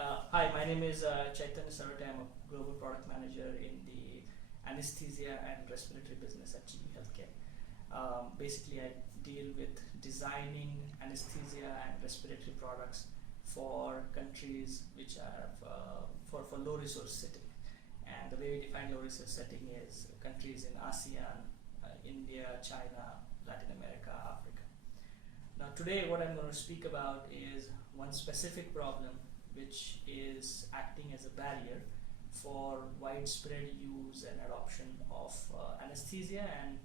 Hi, my name is Chaitanya Sarwate. I'm a global product manager in the Anesthesia and Respiratory Business at GE Healthcare. Basically, I deal with designing anesthesia and respiratory products for countries which are for low resource setting. And the way we define low resource setting is countries in ASEAN, India, China, Latin America, Africa. Now today what I'm going to speak about is one specific problem which is acting as a barrier for widespread use and adoption of anesthesia, and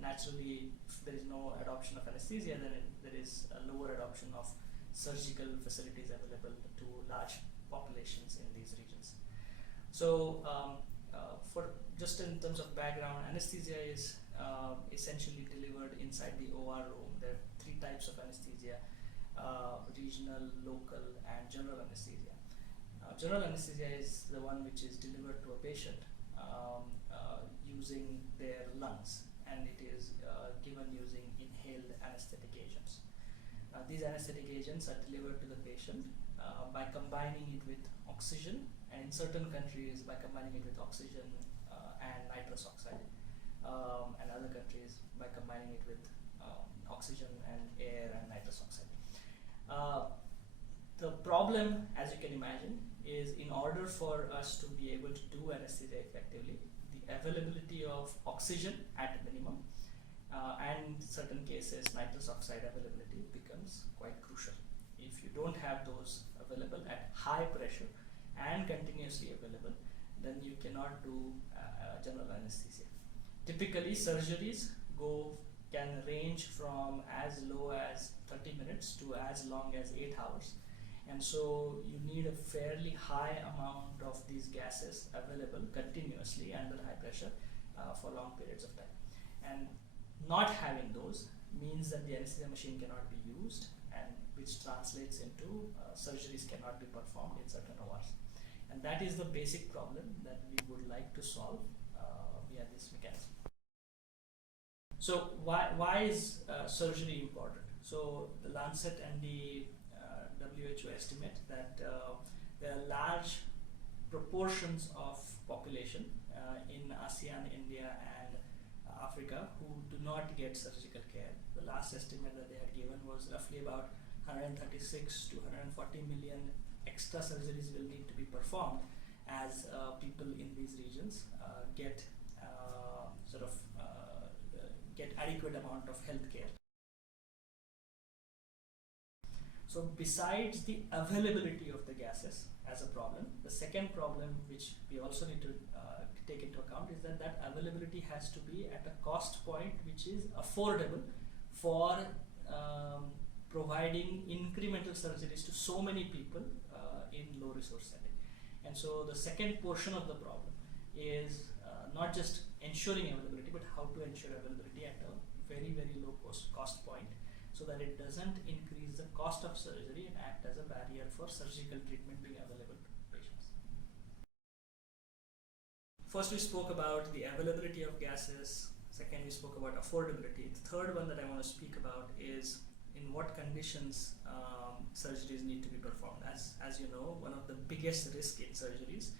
naturally if there is no adoption of anesthesia, then there is a lower adoption of surgical facilities available to large populations in these regions. So for just in terms of background, anesthesia is essentially delivered inside the OR room. There are three types of anesthesia: regional, local, and general anesthesia. General anesthesia is the one which is delivered to a patient using their lungs, and it is given using inhaled anesthetic agents. These anesthetic agents are delivered to the patient by combining it with oxygen, and in certain countries by combining it with oxygen and nitrous oxide, and other countries by combining it with oxygen and air and nitrous oxide. The problem, as you can imagine, is in order for us to be able to do anesthesia effectively, the availability of oxygen at minimum and in certain cases nitrous oxide availability becomes quite crucial. If you don't have those available at high pressure and continuously available, then you cannot do general anesthesia. Typically surgeries can range from as low as 30 minutes to as long as 8 hours, and so you need a fairly high amount of these gases available continuously under high pressure for long periods of time. And not having those means that the anesthesia machine cannot be used, and which translates into surgeries cannot be performed in certain hours. And that is the basic problem that we would like to solve via this mechanism. So why is surgery important? So the Lancet and the WHO estimate that there are large proportions of population in ASEAN, India, and Africa who do not get surgical care. The last estimate that they had given was roughly about 136 to 140 million extra surgeries will need to be performed as people in these regions get adequate amount of health care. So besides the availability of the gases as a problem, the second problem which we also need to take into account is that that availability has to be at a cost point which is affordable for providing incremental surgeries to so many people in low resource setting. And so the second portion of the problem is not just ensuring availability, but how to ensure availability at a very, very low cost point, so that it doesn't increase the cost of surgery and act as a barrier for surgical treatment being available to patients. First we spoke about the availability of gases. Second, we spoke about affordability. The third one that I want to speak about is in what conditions surgeries need to be performed. As you know, one of the biggest risks in surgeries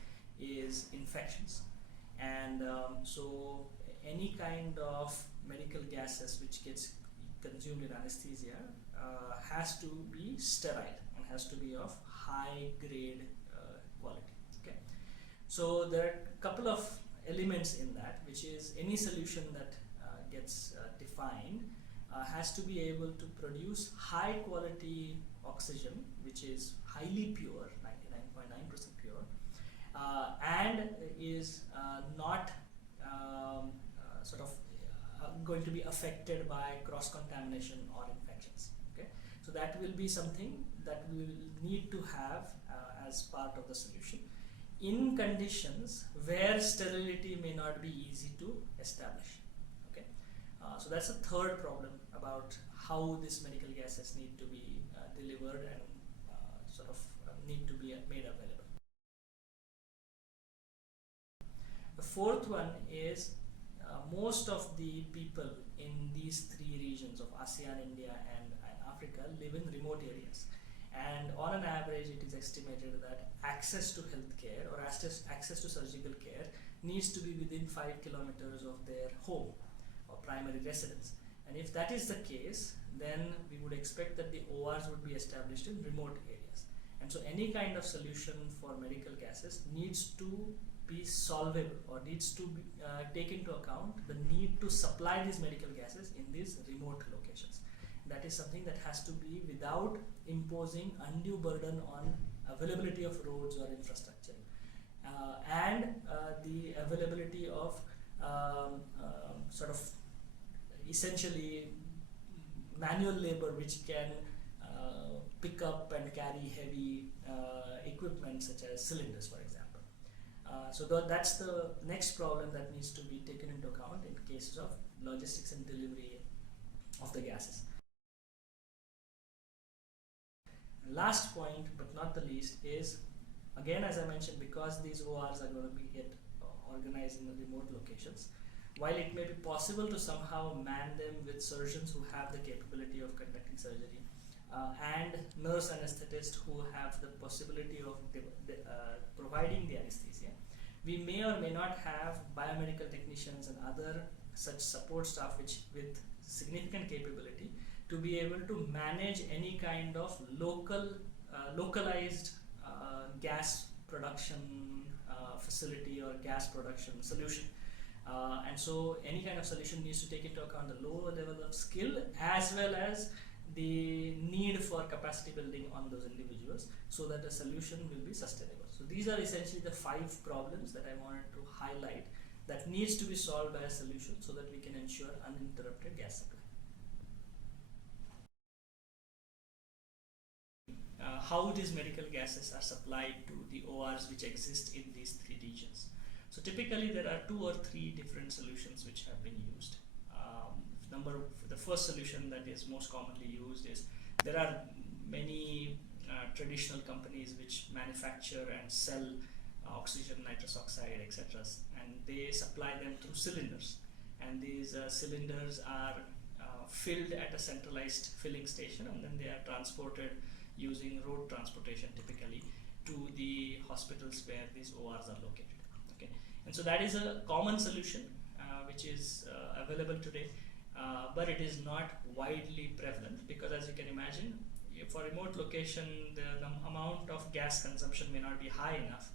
is infections, and so any kind of medical gases which gets consumed in anesthesia has to be sterile and has to be of high grade quality. Okay, so there are a couple of elements in that, which is any solution that gets defined has to be able to produce high quality oxygen, which is highly pure, 99.9% pure, and is not going to be affected by cross-contamination or infections. Okay, so that will be something that we will need to have as part of the solution in conditions where sterility may not be easy to establish. Okay, so that's a third problem about how these medical gases need to be delivered and need to be made available. The fourth one is most of the people in these three regions of ASEAN, India, and Africa live in remote areas, And on an average, it is estimated that access to healthcare or access to surgical care needs to be within 5 kilometers of their home or primary residence. And if that is the case, then we would expect that the ORs would be established in remote areas. And so any kind of solution for medical gases needs to be solvable or needs to be, take into account the need to supply these medical gases in these remote locations. That is something that has to be without imposing undue burden on availability of roads or infrastructure, and the availability of sort of essentially manual labor which can pick up and carry heavy equipment such as cylinders, for example. So that's the next problem that needs to be taken into account in cases of logistics and delivery of the gases. Last point, but not the least, is again, as I mentioned, because these ORs are going to be organized in remote locations, while it may be possible to somehow man them with surgeons who have the capability of conducting surgery and nurse anesthetists who have the possibility of providing the anesthesia, we may or may not have biomedical technicians and other such support staff with significant capability to be able to manage any kind of localized gas production facility or gas production solution. And so any kind of solution needs to take into account the lower level of skill as well as the need for capacity building on those individuals so that the solution will be sustainable. So these are essentially the 5 problems that I wanted to highlight that needs to be solved by a solution so that we can ensure uninterrupted gas supply. How these medical gases are supplied to the ORs which exist in these 3 regions. So typically there are 2 or 3 different solutions which have been used. The first solution that is most commonly used is there are many traditional companies which manufacture and sell oxygen, nitrous oxide, etc. and they supply them through cylinders. And these cylinders are filled at a centralized filling station, and then they are transported using road transportation typically to the hospitals where these ORs are located. Okay, and so that is a common solution which is available today, but it is not widely prevalent because, as you can imagine, for remote location the amount of gas consumption may not be high enough,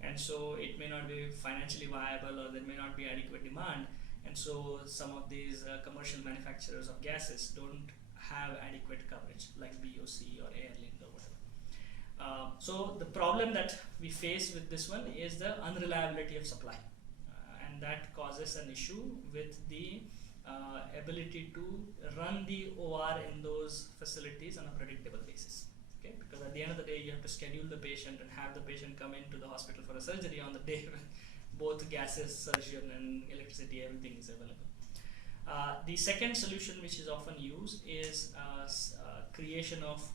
and so it may not be financially viable, or there may not be adequate demand, and so some of these commercial manufacturers of gases don't have adequate coverage like BOC or Airlink or whatever. So the problem that we face with this one is the unreliability of supply, and that causes an issue with the ability to run the OR in those facilities on a predictable basis. Okay, because at the end of the day you have to schedule the patient and have the patient come into the hospital for a surgery on the day when both gases, surgeon and electricity, everything is available. The second solution which is often used is creation of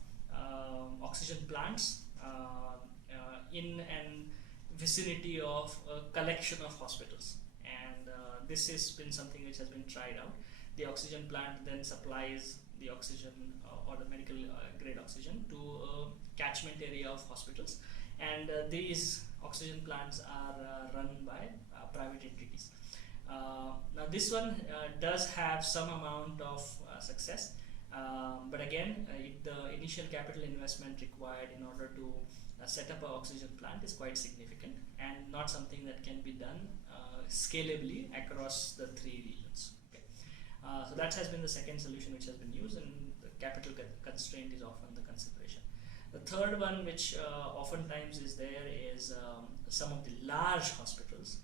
oxygen plants in and vicinity of a collection of hospitals, and this has been something which has been tried out. The oxygen plant then supplies the oxygen or the medical grade oxygen to a catchment area of hospitals, and these oxygen plants are run by private entities. Now this one does have some amount of success, but again the initial capital investment required in order to set up an oxygen plant is quite significant and not something that can be done scalably across the 3 regions. Okay. So that has been the second solution which has been used, and the capital constraint is often the consideration. The third one which oftentimes is there is some of the large hospitals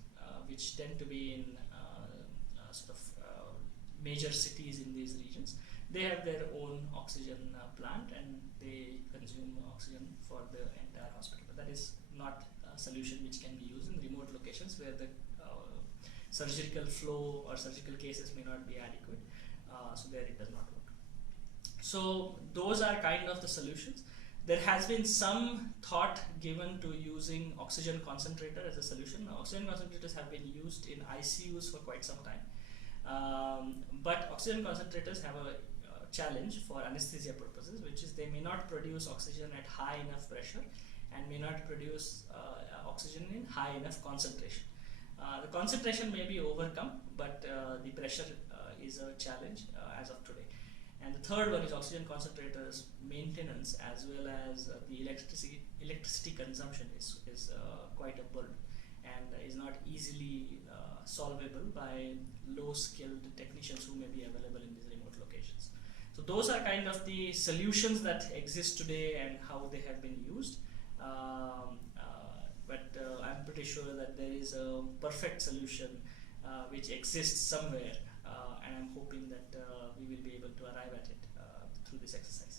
which tend to be in major cities in these regions. They have their own oxygen plant and they consume oxygen for the entire hospital. But that is not a solution which can be used in remote locations where the surgical flow or surgical cases may not be adequate. So there it does not work. So those are kind of the solutions. There has been some thought given to using oxygen concentrator as a solution. Now, oxygen concentrators have been used in ICUs for quite some time. But oxygen concentrators have a challenge for anesthesia purposes, which is they may not produce oxygen at high enough pressure and may not produce oxygen in high enough concentration. The concentration may be overcome, but the pressure is a challenge as of today. And the third one is oxygen concentrators maintenance, as well as the electricity consumption is quite a burden and is not easily solvable by low-skilled technicians who may be available in these remote locations. So those are kind of the solutions that exist today and how they have been used. But I'm pretty sure that there is a perfect solution which exists somewhere, and I'm hoping that we will be able to arrive at it through this exercise.